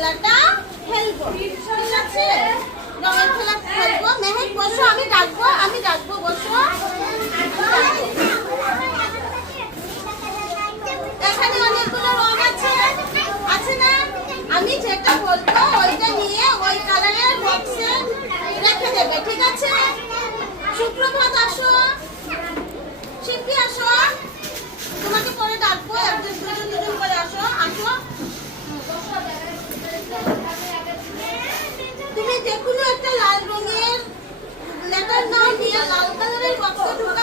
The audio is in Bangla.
খেলাটা খেলবো, ঠিক আছে? রঙের খেলা খেলবো। মেহেক বসো, আমি ডাকবো, বসো। এখানে অনেকগুলো রং আছে, আছে না? আমি যেটা বলবো ওইটা নিয়ে ওই কালারের বক্সে রেখে দেবে, ঠিক আছে? সুপ্রভাত, আসো। শিল্পী আসো, তোমাকে পরে ডাকবো, একজন দুজন করে আসো। তুমি যে কোনো একটা লাল রঙের লেটার নাও নিয়ে লাল কালারের বক্সে ঢুকাও।